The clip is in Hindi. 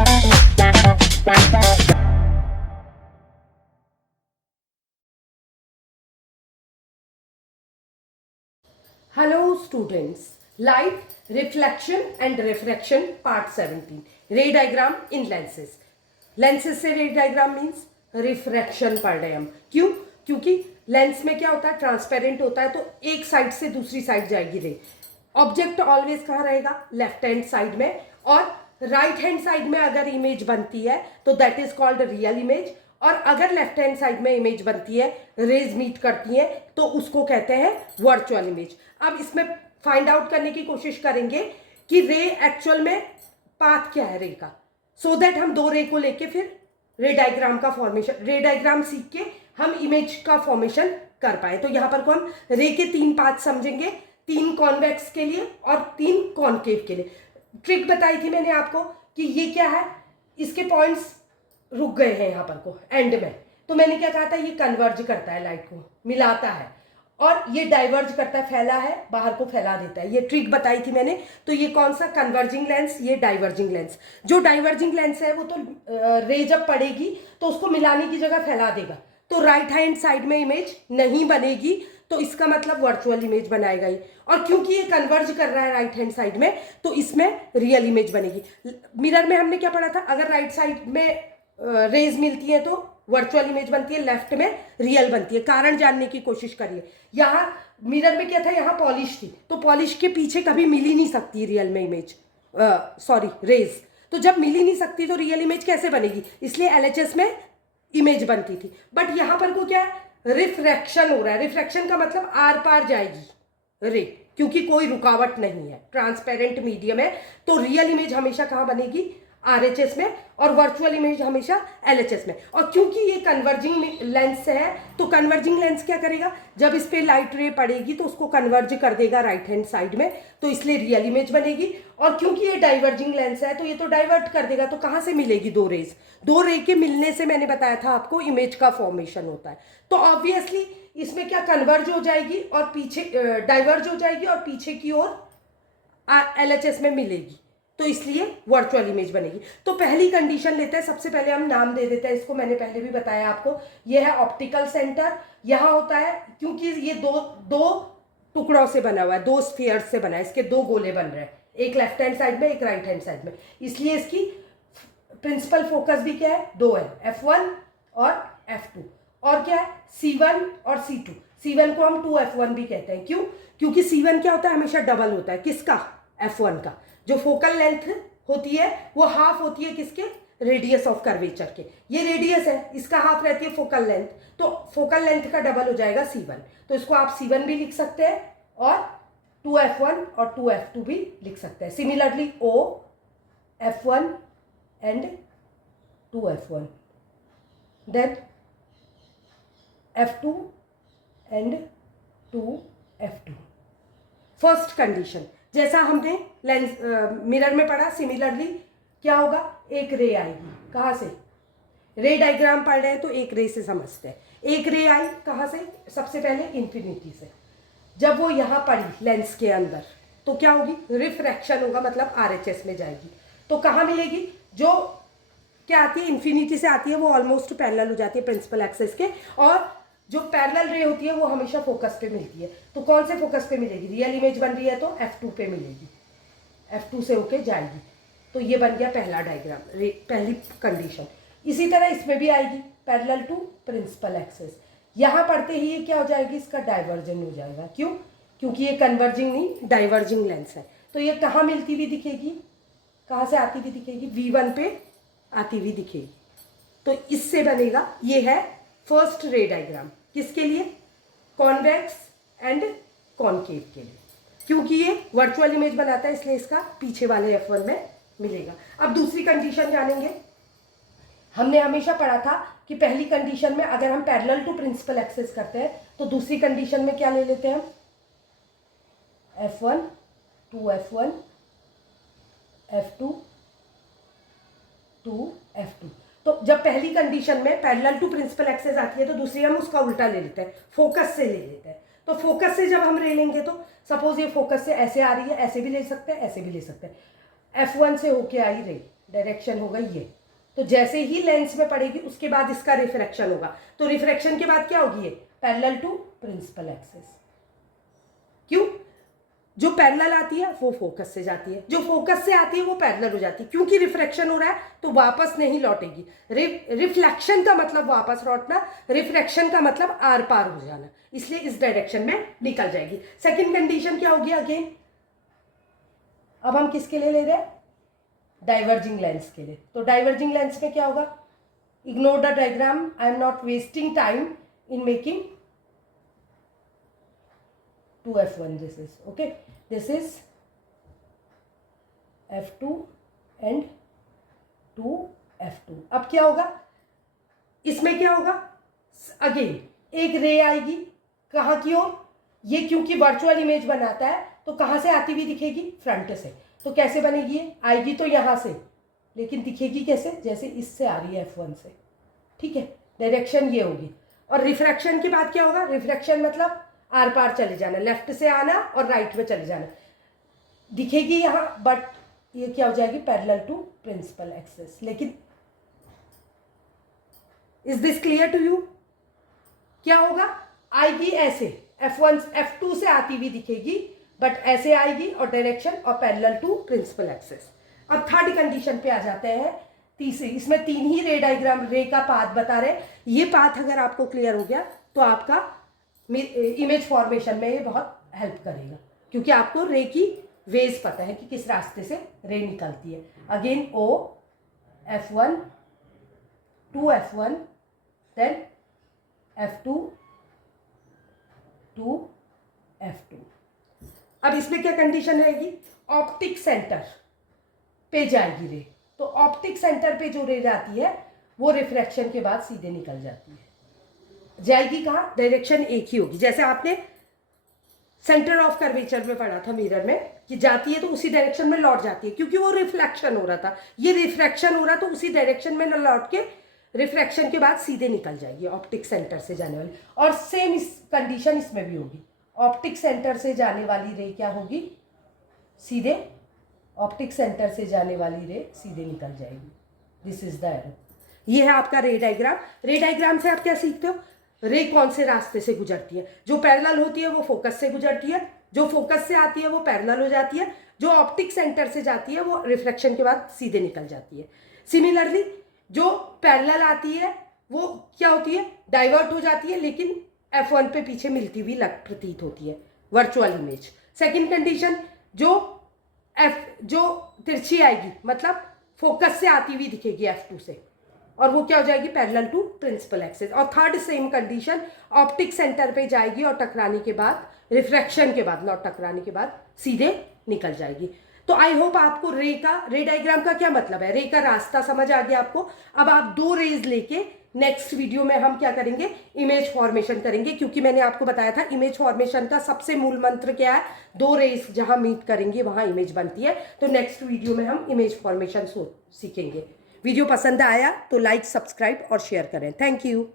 Hello students, light, reflection and refraction part 17. Ray diagram in lenses. Lenses से ray diagram means refraction पढ़ रहे हैं हम. क्यों? क्योंकि लेंस में क्या होता है, ट्रांसपेरेंट होता है, तो एक साइड से दूसरी साइड जाएगी रे. ऑब्जेक्ट ऑलवेज कहाँ रहेगा? लेफ्ट हैंड साइड में, और राइट हैंड साइड में अगर इमेज बनती है तो that is called real image, और अगर लेफ्ट हैंड साइड में इमेज बनती है, रेज मीट करती है, तो उसको कहते हैं वर्चुअल इमेज. अब इसमें फाइंड आउट करने की कोशिश करेंगे कि रे एक्चुअल में पाथ क्या है रे का, सो दैट हम दो रे को लेके फिर रे डायग्राम का फॉर्मेशन, रे डायग्राम सीख के हम इमेज का फॉर्मेशन कर पाए. तो यहां पर कौन रे के तीन पाथ समझेंगे, तीन कॉन्वेक्स के लिए और तीन कॉनकेव के लिए. ट्रिक बताई थी मैंने आपको कि ये क्या है, इसके पॉइंट्स रुक गए हैं यहाँ पर को एंड में, तो मैंने क्या कहा था, ये कन्वर्ज करता है, लाइट को मिलाता है, और ये डाइवर्ज करता है, फैला है बाहर को फैला देता है. ये ट्रिक बताई थी मैंने. तो ये कौन सा, कन्वर्जिंग लेंस, ये डाइवर्जिंग लेंस. जो डाइवर्जिंग लेंस है वो तो रे जब पड़ेगी तो उसको मिलाने की जगह फैला देगा, तो राइट हैंड साइड में इमेज नहीं बनेगी, तो इसका मतलब वर्चुअल इमेज बनाएगा ही. और क्योंकि ये कन्वर्ज कर रहा है राइट हैंड साइड में, तो इसमें रियल इमेज बनेगी. मिरर में हमने क्या पढ़ा था, अगर राइट साइड में रेज मिलती है तो वर्चुअल इमेज बनती है, लेफ्ट में रियल बनती है. कारण जानने की कोशिश करिए. यहाँ मिरर में क्या था, यहाँ पॉलिश थी, तो पॉलिश के पीछे कभी मिल ही नहीं सकती रियल में इमेज, सॉरी रेज. तो जब मिल ही नहीं सकती तो रियल इमेज कैसे बनेगी, इसलिए एलएचएस में इमेज बनती थी. बट यहाँ पर को क्या है, रिफ्रैक्शन हो रहा है. रिफ्रैक्शन का मतलब आर पार जाएगी रे, क्योंकि कोई रुकावट नहीं है, ट्रांसपेरेंट मीडियम है, तो रियल इमेज हमेशा कहाँ बनेगी, आरएचएस में, और वर्चुअल इमेज हमेशा एलएचएस में. और क्योंकि ये कन्वर्जिंग लेंस है, तो कन्वर्जिंग लेंस क्या करेगा, जब इस पे लाइट रे पड़ेगी तो उसको कन्वर्ज कर देगा राइट हैंड साइड में, तो इसलिए रियल इमेज बनेगी. और क्योंकि ये डाइवर्जिंग लेंस है तो ये तो डाइवर्ट कर देगा, तो कहाँ से मिलेगी, दो रेज, दो रे के मिलने से मैंने बताया था आपको इमेज का फॉर्मेशन होता है. तो ऑब्वियसली इसमें क्या, कन्वर्ज हो जाएगी और पीछे डाइवर्ज हो जाएगी और पीछे की ओर एलएचएस में मिलेगी, तो इसलिए वर्चुअल इमेज बनेगी. तो पहली कंडीशन लेते हैं. सबसे पहले हम नाम दे देते हैं इसको, मैंने पहले भी बताया आपको, ये है ऑप्टिकल सेंटर. यहाँ होता है, क्योंकि ये दो टुकड़ों से बना हुआ है, दो स्फीयर्स से बना है, इसके दो गोले बन रहे हैं, एक लेफ्ट हैंड साइड में एक राइट हैंड साइड में, इसलिए इसकी प्रिंसिपल फोकस भी क्या है, दो है, F1 और F2. और क्या है, C1 और C2. C1 को हम 2F1 भी कहते हैं. क्यों? क्योंकि C1 क्या होता है, हमेशा डबल होता है. किसका, F1 का. जो फोकल लेंथ होती है वो हाफ होती है किसके, रेडियस ऑफ कर्वेचर के. ये रेडियस है, इसका हाफ रहती है फोकल लेंथ, तो फोकल लेंथ का डबल हो जाएगा C1. तो इसको आप C1 भी लिख सकते हैं और 2F1 और 2F2 भी लिख सकते हैं. Similarly O, F1 and 2F1, then F2 and 2F2. First condition, जैसा हमने लेंस मिरर में पढ़ा, सिमिलरली क्या होगा, एक रे आएगी. कहाँ से, रे डायग्राम पढ़ रहे हैं तो एक रे से समझते हैं. एक रे आई कहाँ से, सबसे पहले इन्फिनिटी से. जब वो यहाँ पड़ी लेंस के अंदर तो क्या होगी, रिफ्रैक्शन होगा, मतलब आरएचएस में जाएगी. तो कहाँ मिलेगी, जो क्या आती है, इन्फिनिटी से आती है, वो ऑलमोस्ट पैरेलल हो जाती है प्रिंसिपल एक्सिस के, और जो पैरेलल रे होती है वो हमेशा फोकस पे मिलती है. तो कौन से फोकस पे मिलेगी, रियल इमेज बन रही है तो F2 पे मिलेगी, F2 से होके जाएगी. तो ये बन गया पहला डायग्राम, पहली कंडीशन. इसी तरह इसमें भी आएगी, पैरेलल टू प्रिंसिपल एक्सिस. यहाँ पढ़ते ही ये क्या हो जाएगी, इसका डाइवर्जन हो जाएगा. क्यों? क्योंकि ये कन्वर्जिंग नहीं डाइवर्जिंग लेंस है. तो ये कहाँ मिलती हुई दिखेगी, कहाँ से आती हुई दिखेगी, V1 पे आती हुई दिखेगी. तो इससे बनेगा, ये है फर्स्ट रे डायग्राम. किसके लिए, कॉन्वेक्स एंड कॉनकेव के लिए. क्योंकि ये वर्चुअल इमेज बनाता है इसलिए इसका पीछे वाले F1 में मिलेगा. अब दूसरी कंडीशन जानेंगे. हमने हमेशा पढ़ा था कि पहली कंडीशन में अगर हम पैरेलल टू प्रिंसिपल एक्सिस करते हैं तो दूसरी कंडीशन में क्या ले लेते हैं हम, F1, 2F1, F2, 2F2. तो जब पहली कंडीशन में पैरेलल टू प्रिंसिपल एक्सिस आती है तो दूसरी हम उसका उल्टा ले लेते हैं, फोकस से ले लेते हैं. तो फोकस से जब हम रे लेंगे तो सपोज ये फोकस से ऐसे आ रही है, ऐसे भी ले सकते हैं, ऐसे भी ले सकते हैं. F1 से होके आई रे, डायरेक्शन होगा ये। तो जैसे ही लेंस में पड़ेगी उसके बाद इसका रिफ्रैक्शन होगा। तो रिफ्रैक्शन के बाद क्या होगी? ये पैरेलल टू प्रिंसिपल एक्सिस। क्यों? जो पैरेलल आती है वो फोकस से जाती है, जो फोकस से आती है वो पैरेलल हो जाती है। क्योंकि रिफ्रैक्शन हो रहा है तो वापस नहीं लौटेगी। रिफ्लेक्शन का मतलब वापस लौटना, रिफ्रैक्शन का मतलब आर पार हो जाना, इसलिए इस डायरेक्शन में निकल जाएगी। सेकंड कंडीशन क्या होगी? अगेन अब हम किसके लिए ले रहे हैं? डाइवर्जिंग लेंस के लिए। तो डाइवर्जिंग लेंस में क्या होगा? Ignore the diagram, I am not wasting time in making 2f1. This is f2 and 2f2. अब क्या होगा इसमें? क्या होगा? अगेन एक रे आएगी, कहाँ की ओर? ये क्योंकि वर्चुअल इमेज बनाता है तो कहाँ से आती हुई दिखेगी? फ्रंट से। तो कैसे बनेगी? ये आएगी तो यहाँ से, लेकिन दिखेगी कैसे? जैसे इससे आ रही है f1 से, ठीक है। डायरेक्शन ये होगी। और रिफ्रैक्शन के बाद क्या होगा? रिफ्रैक्शन मतलब आर पार चले जाना, लेफ्ट से आना और राइट में चले जाना। दिखेगी यहाँ, बट ये क्या हो जाएगी? Parallel to principal axis. लेकिन is this clear to you? क्या होगा? आएगी ऐसे, f1 f2 से आती हुई दिखेगी, बट ऐसे आएगी और डायरेक्शन और पैरेलल टू प्रिंसिपल एक्सिस। अब थर्ड कंडीशन पे आ जाते हैं, तीसरी। इसमें 3 ही रे डायग्राम, रे का पाथ बता रहे। ये पाथ अगर आपको क्लियर हो गया तो आपका इमेज फॉर्मेशन में ये बहुत हेल्प करेगा, क्योंकि आपको रे की वेज पता है कि किस रास्ते से रे निकलती है। Again O f1 2f1 then f2 2f2। अब इसमें क्या कंडीशन रहेगी? ऑप्टिक सेंटर पे जाएगी रे। तो ऑप्टिक सेंटर पे जो रे जाती है वो रिफ्रैक्शन के बाद सीधे निकल जाती है। जाएगी कहाँ? डायरेक्शन एक ही होगी। जैसे आपने सेंटर ऑफ कर्वेचर में पढ़ा था मिरर में कि जाती है तो उसी डायरेक्शन में लौट जाती है, क्योंकि वो रिफ्लेक्शन हो रहा था। ये रिफ्रैक्शन हो रहा तो उसी डायरेक्शन में न लौट के रिफ्रैक्शन के बाद सीधे निकल जाएगी ऑप्टिक सेंटर से जाने वाली। और सेम इस कंडीशन इसमें भी होगी। ऑप्टिक सेंटर से जाने वाली रे क्या होगी? सीधे ऑप्टिक सेंटर से जाने वाली रे सीधे निकल जाएगी। This is the arrow. ये है आपका रे डायग्राम। रे डायग्राम से आप क्या सीखते हो? रे कौन से रास्ते से गुजरती है? जो पैरेलल होती है वो फोकस से गुजरती है, जो फोकस से आती है वो पैरेलल हो जाती है, जो ऑप्टिक सेंटर से जाती है वो रिफ्लेक्शन के बाद सीधे निकल जाती है। सिमिलरली जो पैरेलल आती है वो क्या होती है? डाइवर्ट हो जाती है, लेकिन f1 पे पीछे मिलती हुई प्रतीत होती है, वर्चुअल इमेज। सेकेंड कंडीशन, जो तिरछी आएगी मतलब फोकस से आती हुई दिखेगी f2 से, और वो क्या हो जाएगी? Parallel to principal axis. और third same condition, optic centre पे जाएगी और टकराने के बाद, रिफ्रैक्शन के बाद, नॉट टकराने के बाद, सीधे निकल जाएगी। तो आई होप आपको रे डायग्राम का क्या मतलब है, रे का रास्ता समझ आ गया आपको। अब आप 2 रेज लेके नेक्स्ट वीडियो में हम क्या करेंगे? इमेज फॉर्मेशन करेंगे, क्योंकि मैंने आपको बताया था इमेज फॉर्मेशन का सबसे मूल मंत्र क्या है? 2 रेज जहां मीट करेंगे वहां इमेज बनती है। तो नेक्स्ट वीडियो में हम इमेज फॉर्मेशन सीखेंगे। वीडियो पसंद आया तो लाइक, सब्सक्राइब और शेयर करें। Thank you.